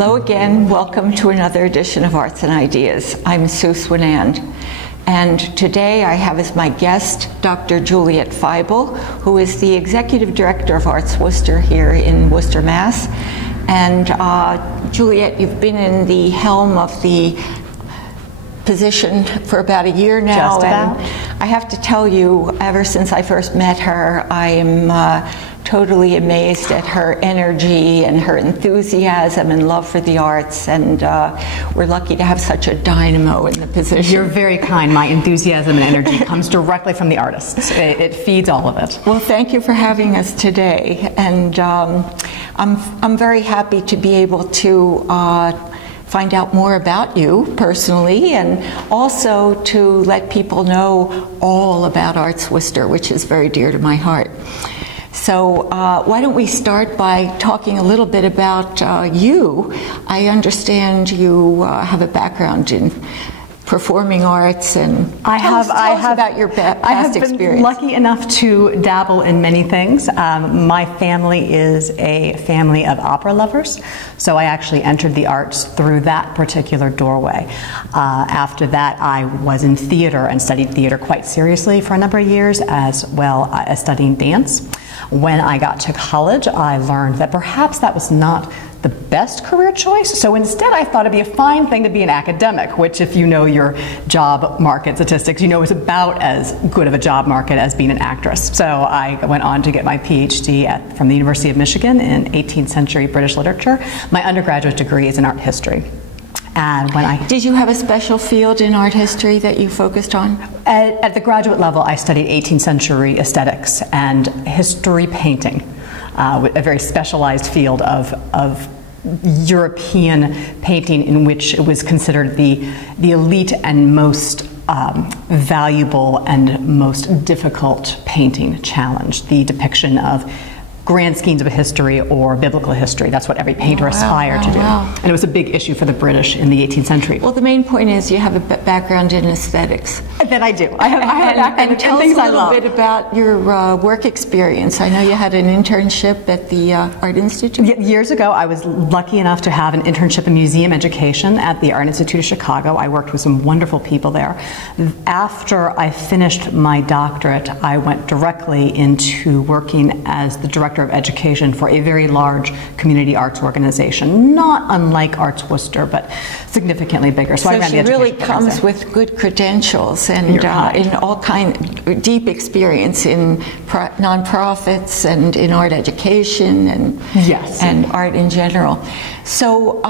Hello again. Welcome to another edition of Arts and Ideas. I'm Sue Swinand, and today I have as my guest Dr. Juliet Feibel, who is the Executive Director of ArtsWorcester here in Worcester, Mass. And Juliet, you've been in the helm of the position for about a year now. Just about. And I have to tell you, ever since I first met her, I am totally amazed at her energy and her enthusiasm and love for the arts, and we're lucky to have such a dynamo in the position. You're very kind. My enthusiasm and energy comes directly from the artists. It feeds all of it. Well, thank you for having us today, and I'm very happy to be able to find out more about you personally, and also to let people know all about ArtsWorcester, which is very dear to my heart. So why don't we start by talking a little bit about you. I understand you have a background in performing arts, and tell us about your past experience. I have been lucky enough to dabble in many things. My family is a family of opera lovers, so I actually entered the arts through that particular doorway. After that, I was in theater and studied theater quite seriously for a number of years, as well as studying dance. When I got to college, I learned that perhaps that was not the best career choice, so instead I thought it'd be a fine thing to be an academic, which, if you know your job market statistics, you know is about as good of a job market as being an actress. So I went on to get my PhD from the University of Michigan in 18th century British literature. My undergraduate degree is in art history. And when Did you have a special field in art history that you focused on? At the graduate level, I studied 18th century aesthetics and history painting, a very specialized field of European painting, in which it was considered the elite and most valuable and most difficult painting challenge, the depiction of grand schemes of history or biblical history. That's what every painter aspired to do. And it was a big issue for the British in the 18th century. Well, the main point is you have a background in aesthetics. That I do. I have a background in tell things us I love. a little bit about your work experience. I know you had an internship at the Art Institute. Years ago, I was lucky enough to have an internship in museum education at the Art Institute of Chicago. I worked with some wonderful people there. After I finished my doctorate, I went directly into working as the director of education for a very large community arts organization, not unlike ArtsWorcester, but significantly bigger. So I ran the she really education comes with good credentials and in all deep experience in nonprofits and in art education and and art in general. So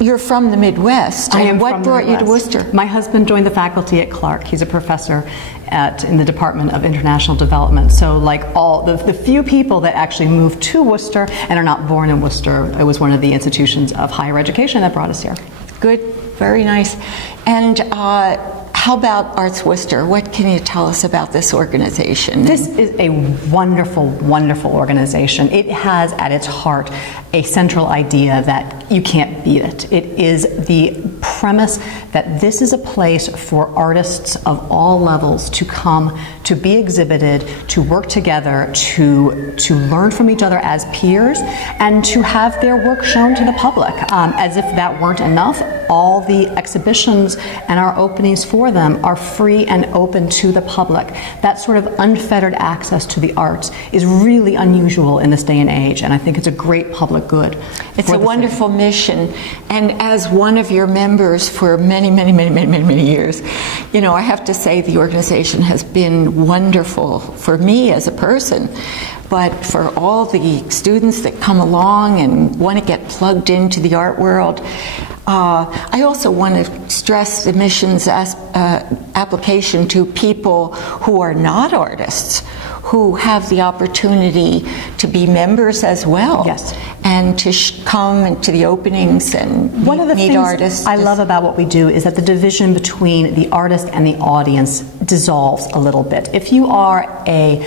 you're from the Midwest. I am. What brought you to Worcester? My husband joined the faculty at Clark. He's a professor in the Department of International Development. So, like all the few people that actually moved to Worcester and are not born in Worcester, it was one of the institutions of higher education that brought us here. Good, very nice. And how about ArtsWorcester? What can you tell us about this organization? This is a wonderful, wonderful organization. It has at its heart a central idea that you can't beat it. It is the premise that this is a place for artists of all levels to come, to be exhibited, to work together, to learn from each other as peers, and to have their work shown to the public. As if that weren't enough, all the exhibitions and our openings for them are free and open to the public. That sort of unfettered access to the arts is really unusual in this day and age, and I think it's a great public good. It's a wonderful mission, and as one of your members for many years, you know, I have to say the organization has been wonderful for me as a person, but for all the students that come along and want to get plugged into the art world. I also want to stress the mission's application to people who are not artists, who have the opportunity to be members as well. Yes. And to come to the openings and One of the meet things artists. I love about what we do is that the division between the artist and the audience dissolves a little bit. If you are a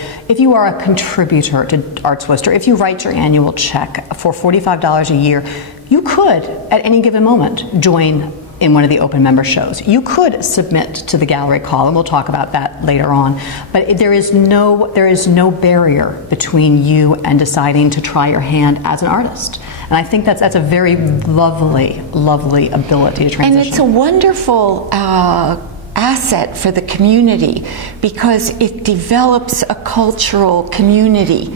contributor to ArtsWorcester, if you write your annual check for $45 a year, you could, at any given moment, join in one of the open member shows. You could submit to the gallery call, and we'll talk about that later on. But there is no barrier between you and deciding to try your hand as an artist. And I think that's a very lovely, lovely ability to transition. And it's a wonderful asset for the community because it develops a cultural community.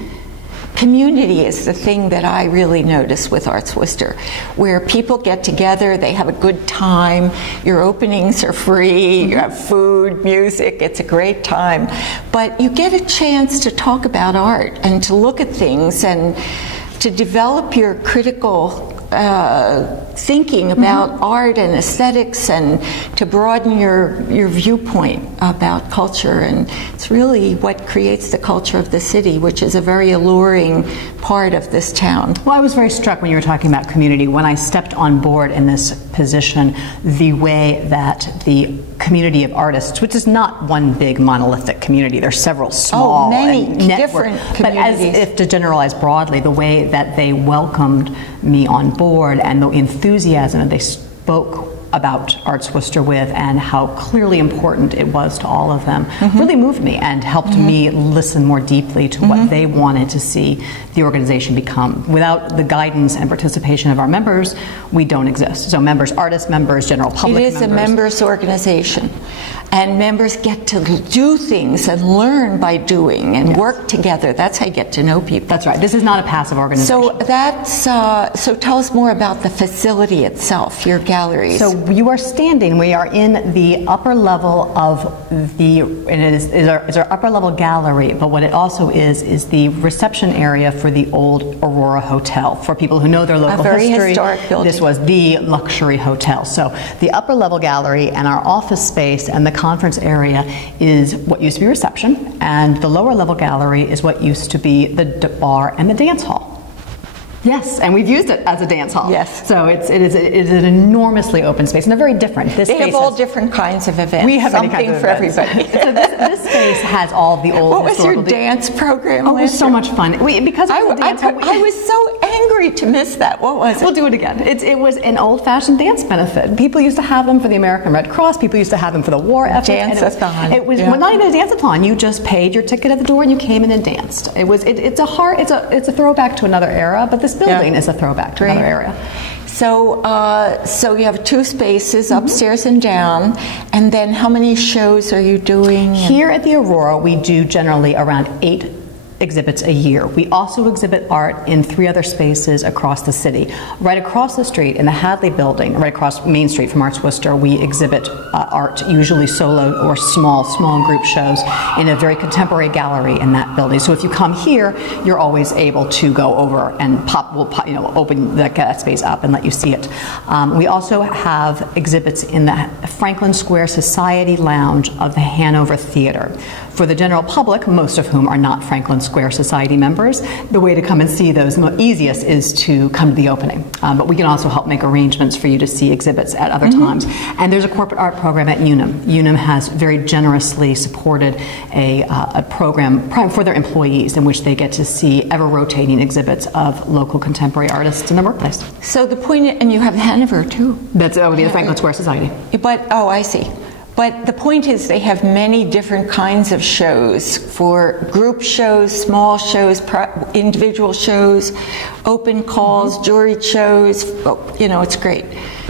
Community is the thing that I really notice with ArtsWorcester, where people get together, they have a good time, your openings are free, you have food, music, it's a great time. But you get a chance to talk about art and to look at things and to develop your critical thinking about art and aesthetics and to broaden your viewpoint about culture. And it's really what creates the culture of the city, which is a very alluring part of this town. Well, I was very struck when you were talking about community. When I stepped on board in this position, the way that the community of artists, which is not one big monolithic community, there's several small many and different communities. But as if to generalize broadly, the way that they welcomed me on board and the enthusiasm that they spoke about ArtsWorcester with and how clearly important it was to all of them really moved me and helped me listen more deeply to what they wanted to see the organization become. Without the guidance and participation of our members, we don't exist. So members, artists, members, general public members. It is a members organization. And members get to do things and learn by doing and work together. That's how you get to know people. That's right. This is not a passive organization. So that's so tell us more about the facility itself, your galleries. So you are standing. We are in the upper level of the. And it is our upper level gallery. But what it also is the reception area for the old Aurora Hotel. For people who know their local history, a very historic building. This was the luxury hotel. So the upper level gallery and our office space and the conference area is what used to be reception, and the lower level gallery is what used to be the bar and the dance hall. Yes, and we've used it as a dance hall. Yes. So it is an enormously open space, and they're very different. They have all different kinds of events. We have something kind of for everybody. So this space has all the old. What was your dance program? Oh, it was so much fun. Because I was so angry to miss that. What was it? We'll do it again. It was an old-fashioned dance benefit. People used to have them for the American Red Cross. People used to have them for the war effort. Dance-a-thon. It was well, not even a dance-a-thon. You just paid your ticket at the door and you came in and danced. It's a throwback to another era, but this building is a throwback to another area. So you have two spaces, upstairs and down, and then how many shows are you doing? Here at the Aurora, we do generally around 8 exhibits a year. We also exhibit art in 3 other spaces across the city. Right across the street in the Hadley building, right across Main Street from ArtsWorcester, we exhibit art, usually solo or small group shows in a very contemporary gallery in that building. So if you come here, you're always able to go over and open that space up and let you see it. We also have exhibits in the Franklin Square Society Lounge of the Hanover Theater. For the general public, most of whom are not Franklin Square Society members, the way to come and see those easiest is to come to the opening. But we can also help make arrangements for you to see exhibits at other times. And there's a corporate art program at Unum. Unum has very generously supported a program for their employees in which they get to see ever-rotating exhibits of local contemporary artists in their workplace. So the point, and you have Hanover too. That's the Franklin Square Society. But, I see. But the point is they have many different kinds of shows, for group shows, small shows, individual shows, open calls, juried shows. It's great.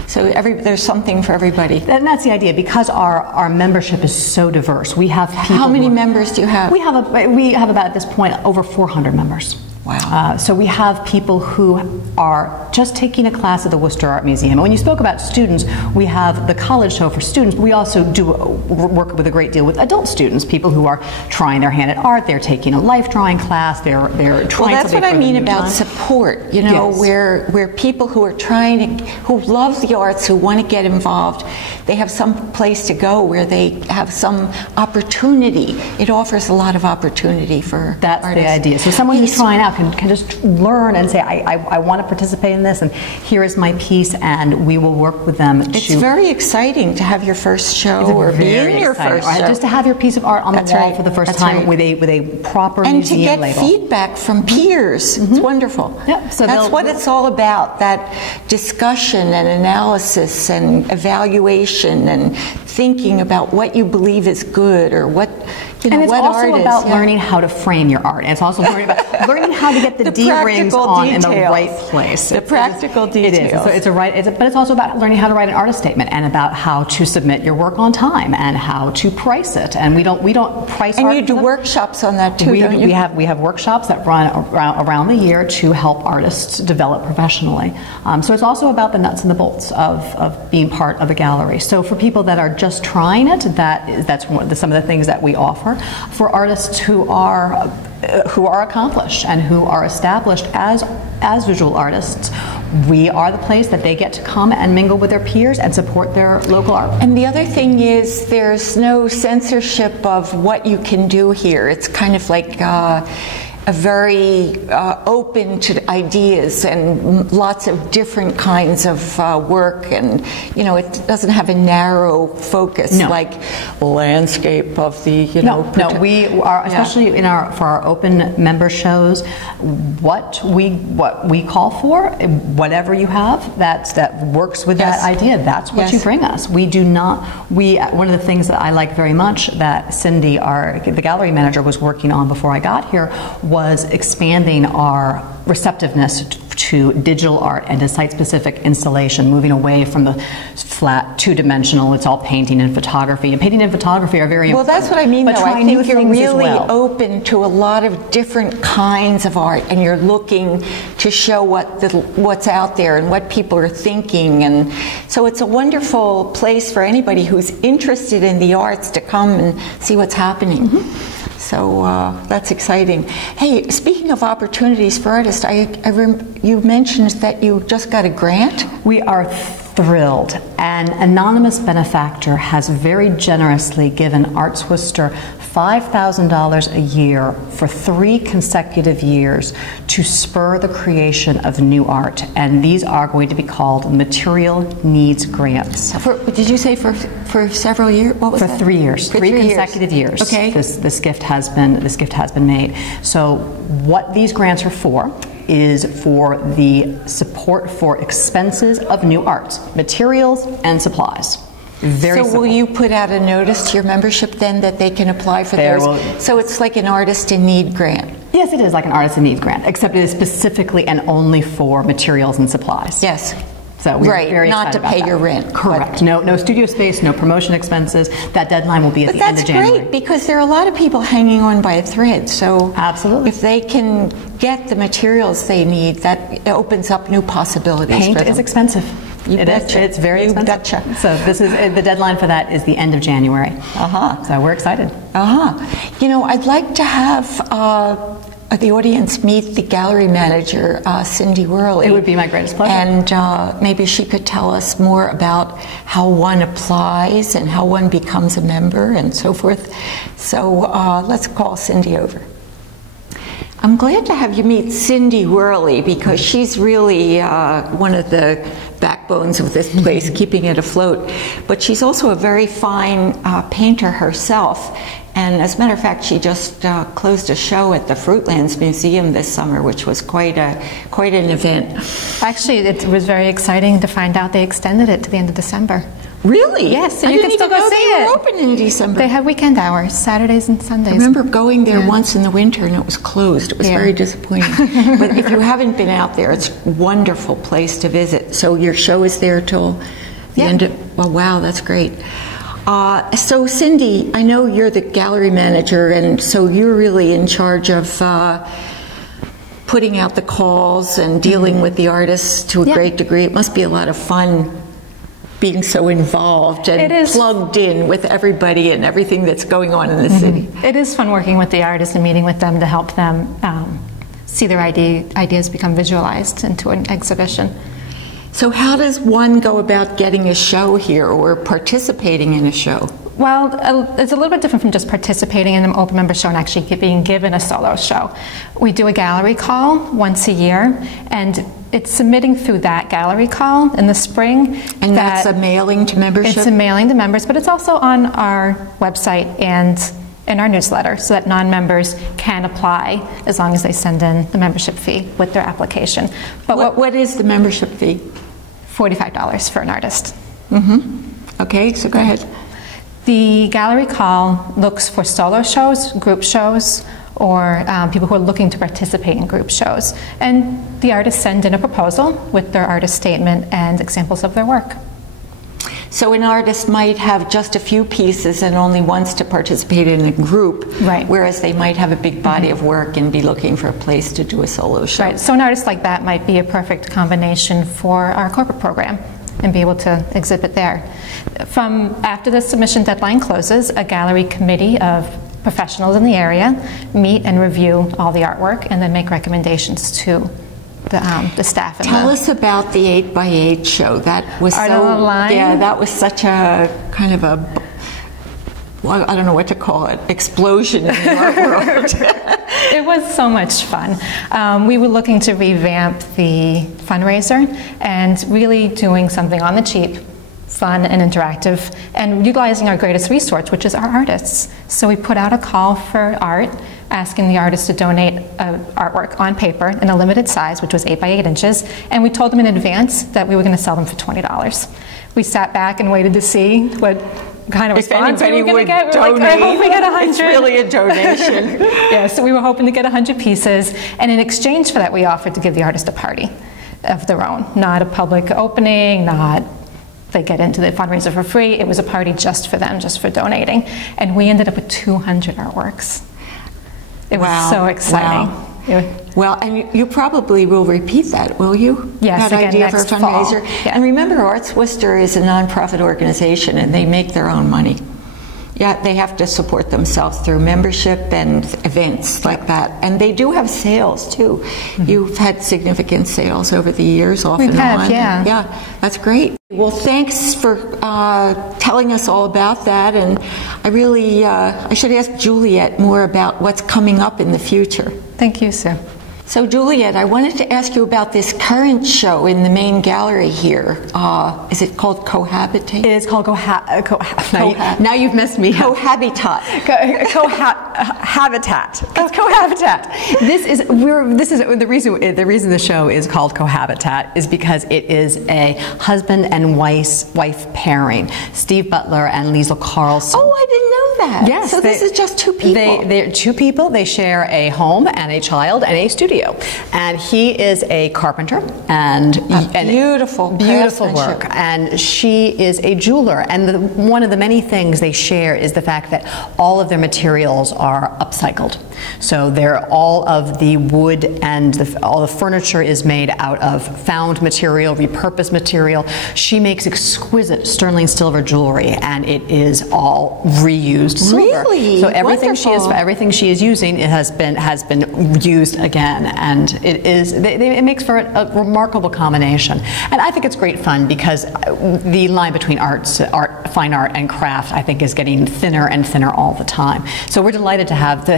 So there's something for everybody. And that's the idea, because our membership is so diverse. We have people. How many members do you have? We have about at this point over 400 members. Wow. So we have people who are just taking a class at the Worcester Art Museum. And when you spoke about students, we have the college show for students, but we also do work with a great deal with adult students, people who are trying their hand at art, they're taking a life drawing class, they're trying. Well, that's what I mean about support, Yes. where people who are who love the arts, who want to get involved, they have some place to go where they have some opportunity. It offers a lot of opportunity for That's artists. the idea. So someone who's trying out can just learn and say, I want to participate in this, and here is my piece, and we will work with them. It's very exciting to have your first show, or be in your first show. Just to have your piece of art on the wall for the first time with a proper museum label. And to get feedback from peers. It's wonderful. Yep. So that's what it's all about, that discussion and analysis and evaluation and thinking about what you believe is good, or what And it's what also art is. about Yeah. learning how to frame your art. And it's also learning how to get the D-rings on in the right place. The practical details. It is. But it's also about learning how to write an artist statement and about how to submit your work on time and how to price it. And we don't price art. And you do workshops on that too, don't you? We have workshops that run around the year to help artists develop professionally. So it's also about the nuts and the bolts of being part of a gallery. So for people that are just trying it, that's some of the things that we offer. For artists who are accomplished and who are established as visual artists, we are the place that they get to come and mingle with their peers and support their local art. And the other thing is there's no censorship of what you can do here. It's kind of like a very open to ideas and lots of different kinds of work, and it doesn't have a narrow focus like landscape of the No, we are, especially for our open member shows, what we call for, whatever you have that works with that idea, that's what you bring us. We do not. One of the things that I like very much that Cindy, the gallery manager, was working on before I got here was expanding our receptiveness to digital art and to site-specific installation, moving away from the flat, two-dimensional, it's all painting and photography. And painting and photography are very important. Well, that's what I mean, though. I think you're really open to a lot of different kinds of art, and you're looking to show what's out there and what people are thinking. And so it's a wonderful place for anybody who's interested in the arts to come and see what's happening. Mm-hmm. So that's exciting. Hey, speaking of opportunities for artists, you mentioned that you just got a grant? We are thrilled. An anonymous benefactor has very generously given ArtsWorcester $5,000 a year for 3 consecutive years to spur the creation of new art. And these are going to be called material needs grants. Did you say for several years? What was that? For 3 years. For 3 consecutive years. Okay. This gift has been made. So what these grants are for is for the support for expenses of new art, materials and supplies. Very simple. Will you put out a notice to your membership then that they can apply for those? So it's like an artist in need grant. Yes, it is like an artist in need grant, except it is specifically and only for materials and supplies. Yes. So we're very not excited to about pay that. your rent. Correct. No studio space, no promotion expenses. That deadline will be at the end of January. But that's great, because there are a lot of people hanging on by a thread. So absolutely, if they can get the materials they need, that opens up new possibilities. Paint is expensive. It's very expensive. Betcha. So the deadline for that is the end of January. So we're excited. I'd like to have the audience meet the gallery manager, Cindy Worley. It would be my greatest pleasure. And maybe she could tell us more about how one applies and how one becomes a member and so forth. So let's call Cindy over. I'm glad to have you meet Cindy Worley, because she's really one of the backbones of this place, keeping it afloat. But she's also a very fine painter herself. And as a matter of fact, she just closed a show at the Fruitlands Museum this summer, which was quite an event. Actually, it was very exciting to find out they extended it to the end of December. Really? Yes, so I you can still go see it. They were open in December. They have weekend hours, Saturdays and Sundays. I remember going there once in the winter and it was closed. It was very disappointing. But if you haven't been out there, it's a wonderful place to visit. So your show is there till the end of... Well, wow, that's great. So Cindy, I know you're the gallery manager, and so you're really in charge of putting out the calls and dealing with the artists to a great degree. It must be a lot of fun being so involved and plugged in with everybody and everything that's going on in the city. It is fun working with the artists and meeting with them to help them see their ideas become visualized into an exhibition. So how does one go about getting a show here or participating in a show? Well, it's a little bit different from just participating in an open member show and actually being given a solo show. We do a gallery call once a year, and it's submitting through that gallery call in the spring. And that's a mailing to membership? It's a mailing to members, but it's also on our website and in our newsletter, so that non-members can apply as long as they send in the membership fee with their application. But what is the membership fee? $45 for an artist. Okay, so go ahead. The gallery call looks for solo shows, group shows, or people who are looking to participate in group shows. And the artists send in a proposal with their artist statement and examples of their work. So an artist might have just a few pieces and only wants to participate in a group, right, whereas they might have a big body of work and be looking for a place to do a solo show. Right, so an artist like that might be a perfect combination for our corporate program and be able to exhibit there. From after the submission deadline closes, a gallery committee of professionals in the area meet and review all the artwork and then make recommendations to the staff. Tell us about the 8x8 show. That was Art on the Line? Yeah, that was such a kind of a, well, I don't know what to call it, explosion in the art world. It was so much fun. We were looking to revamp the fundraiser and really doing something on the cheap, fun and interactive, and utilizing our greatest resource, which is our artists. So we put out a call for art, asking the artists to donate artwork on paper in a limited size, which was 8 by 8 inches, and we told them in advance that we were going to sell them for $20. We sat back and waited to see what kind of response we were going to get. Donate, I hope we get 100. It's really a donation. Yeah, so we were hoping to get 100 pieces, and in exchange for that, we offered to give the artist a party of their own, not a public opening, not they get into the fundraiser for free. It was a party just for them, just for donating, and we ended up with 200 artworks. It was so exciting. Wow. Well, and you probably will repeat that, will you? Yes, that again, idea next for a fundraiser. fall. Yeah. And remember, ArtsWorcester is a nonprofit organization, and they make their own money. Yeah, they have to support themselves through membership and events like that. And they do have sales, too. Mm-hmm. You've had significant sales over the years, off and on. Yeah. Yeah, that's great. Well, thanks for telling us all about that. And I really, I should ask Juliet more about what's coming up in the future. Thank you, Sue. So Juliet, I wanted to ask you about this current show in the main gallery here. Is it called Cohabitate? It is called Now you've missed me. Cohabitat. Habitat. It's Cohabitat. This is the reason the show is called Cohabitat is because it is a husband and wife pairing. Steve Butler and Liesl Carlson. Oh, I didn't know that. Yes. So this is just two people. They're two people. They share a home and a child and a studio. And he is a carpenter and beautiful work. And she is a jeweler. And one of the many things they share is the fact that all of their materials are upcycled. So all of the wood and all the furniture is made out of found material, repurposed material. She makes exquisite sterling silver jewelry, and it is all reused silver. Really? So everything she is using has been used again. And it makes for a remarkable combination. And I think it's great fun because the line between fine art and craft, I think, is getting thinner and thinner all the time. So we're delighted to have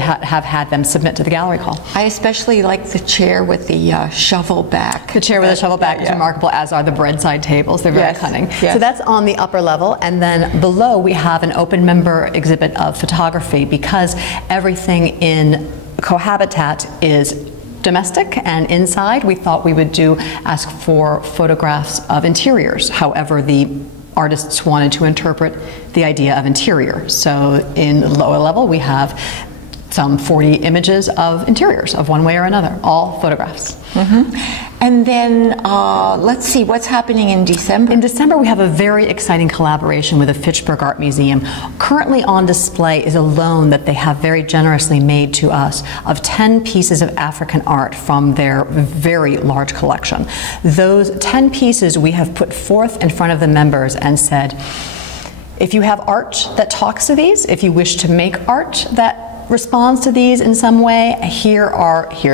had them submit to the gallery call. I especially like the chair with the shovel back. The chair with the shovel back is remarkable, as are the bedside tables. They're very cunning. Yes. So that's on the upper level, and then below we have an open member exhibit of photography because everything in Cohabitat is domestic, and inside we thought we would ask for photographs of interiors. However, the artists wanted to interpret the idea of interior. So in the lower level we have some 40 images of interiors of one way or another, all photographs. Mm-hmm. And then let's see, what's happening in December? In December we have a very exciting collaboration with the Fitchburg Art Museum. Currently on display is a loan that they have very generously made to us of 10 pieces of African art from their very large collection. Those 10 pieces we have put forth in front of the members and said, if you have art that talks to these, if you wish to make art that responds to these in some way, here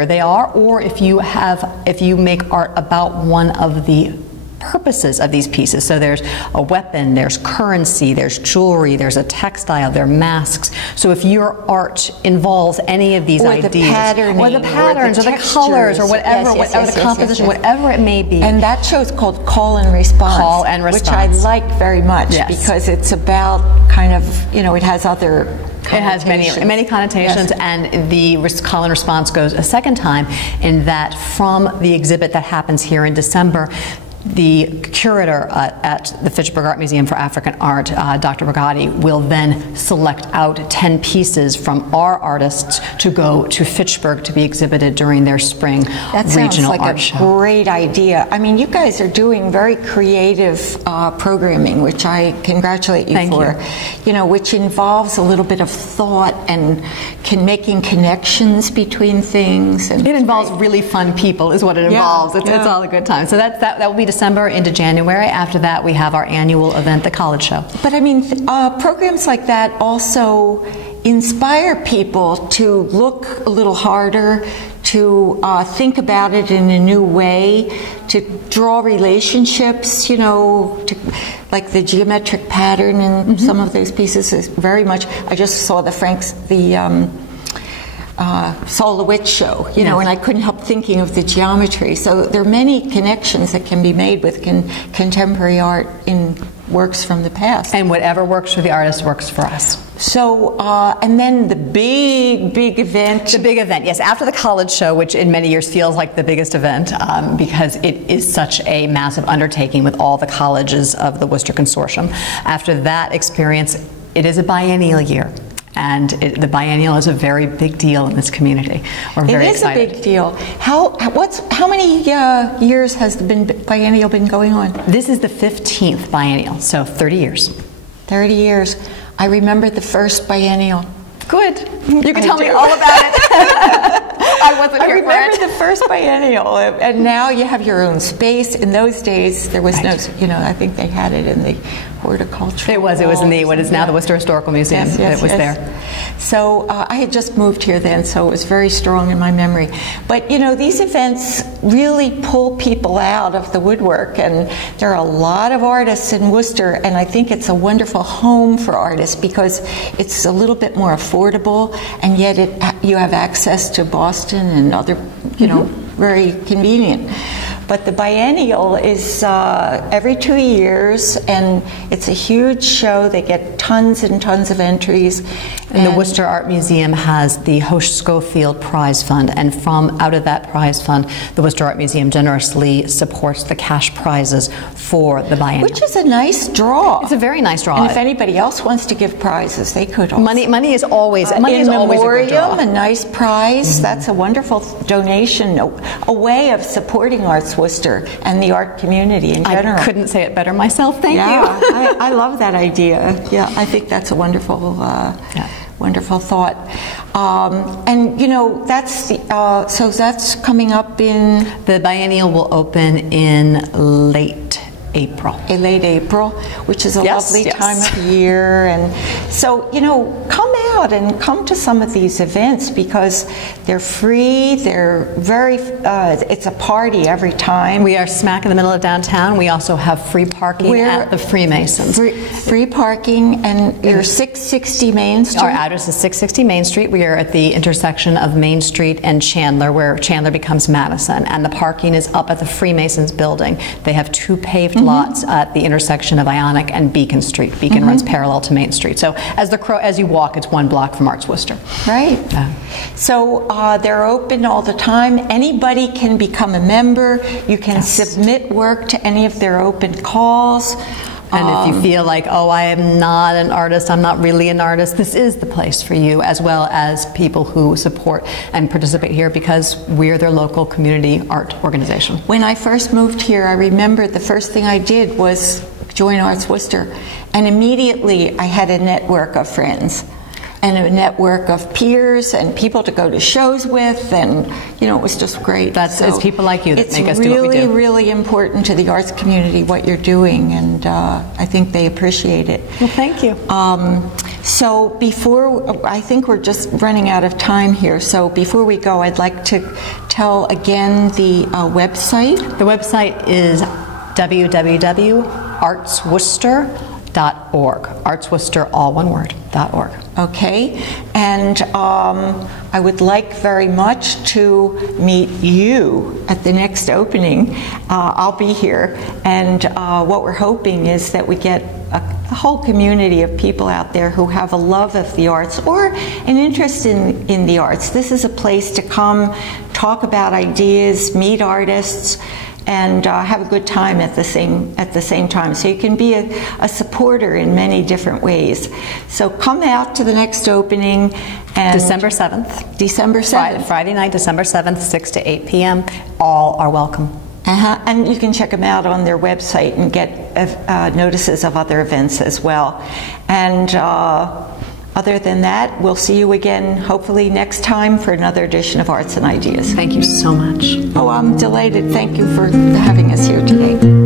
they are. Or if you make art about one of the purposes of these pieces. So there's a weapon, there's currency, there's jewelry, there's a textile, there are masks. So if your art involves any of these ideas, or the patterns, or the colors, or whatever, the composition, whatever it may be. And that show's called Call and Response. Call and Response. Which I like very much because it's about kind of, it has other It has many connotations, and the call and response goes a second time in that from the exhibit that happens here in December, the curator at the Fitchburg Art Museum for African Art, Dr. Brigatti, will then select out 10 pieces from our artists to go to Fitchburg to be exhibited during their spring regional art show. That sounds like a great idea. I mean, you guys are doing very creative programming, which I congratulate you for. You know, which involves a little bit of thought and making connections between things. And it involves really fun people, is what it involves. It's all a good time. So that will be December into January. After that, we have our annual event, the College Show. But I mean, programs like that also inspire people to look a little harder, to think about it in a new way, to draw relationships, you know, like the geometric pattern in some of those pieces is very much. I just saw the Saul LeWitt show, you know, and I couldn't help thinking of the geometry. So there are many connections that can be made with contemporary art in works from the past. And whatever works for the artist works for us. So, and then the big event. The big event, yes, after the College Show, which in many years feels like the biggest event because it is such a massive undertaking with all the colleges of the Worcester Consortium. After that experience, it is a biennial year. And the biennial is a very big deal in this community. We're very excited. It is a big deal. How many years has the biennial been going on? This is the 15th biennial, so 30 years. 30 years. I remember the first biennial. Good. You can tell me all about it. I wasn't here for it. I remember the first biennial, and now you have your own space. In those days, there was no, you know, I think they had it in the horticultural. It was in the what is now the Worcester Historical Museum. It was there. So I had just moved here then, so it was very strong in my memory. But you know, these events really pull people out of the woodwork, and there are a lot of artists in Worcester, and I think it's a wonderful home for artists because it's a little bit more affordable, and yet you have access to Boston and other, you know, very convenient. But the biennial is every 2 years, and it's a huge show. They get tons and tons of entries. And the Worcester Art Museum has the Hoche Schofield Prize Fund, and from out of that prize fund, the Worcester Art Museum generously supports the cash prizes for the biennial. Which is a nice draw. It's a very nice draw. And if anybody else wants to give prizes, they could also. Money is always money is always a good draw. A nice prize. That's a wonderful donation, a way of supporting ArtsWorcester and the art community in general. I couldn't say it better myself. Thank you. I love that idea. Yeah, I think that's a wonderful, wonderful thought. And you know, that's so that's coming up in. The biennial will open in late April. In late April, which is a lovely time of year. And so, you know, come out and come to some of these events because they're free, they're very, it's a party every time. We are smack in the middle of downtown. We also have free parking at the Freemasons. Free parking, and you're 660 Main Street? Our address is 660 Main Street. We are at the intersection of Main Street and Chandler, where Chandler becomes Madison, and the parking is up at the Freemasons building. They have 2 paved lots at the intersection of Ionic and Beacon Street. Beacon runs parallel to Main Street. So as you walk, it's 1 block from ArtsWorcester. Right. So they're open all the time. Anybody can become a member. You can submit work to any of their open calls. And if you feel like, oh, I am not an artist, I'm not really an artist, this is the place for you, as well as people who support and participate here because we're their local community art organization. When I first moved here, I remember the first thing I did was join ArtsWorcester, and immediately I had a network of friends and a network of peers and people to go to shows with, and you know, it was just great. It's people like you that make us do what we do. It's really, really important to the arts community what you're doing, and I think they appreciate it. Well, thank you. So before, I think we're just running out of time here, so before we go, I'd like to tell again the website. The website is www.artsworcester.org. ArtsWorcester, all one word, .org. Okay, and I would like very much to meet you at the next opening. I'll be here, and what we're hoping is that we get a whole community of people out there who have a love of the arts or an interest in the arts. This is a place to come, talk about ideas, meet artists, and have a good time at the same time. So you can be a supporter in many different ways. So come out to the next opening. And December 7th. December 7th. Friday night, December 7th, 6 to 8 p.m. All are welcome. And you can check them out on their website and get notices of other events as well. And other than that, we'll see you again hopefully next time for another edition of Arts and Ideas. Thank you so much. Oh, I'm delighted. Thank you for having us here today.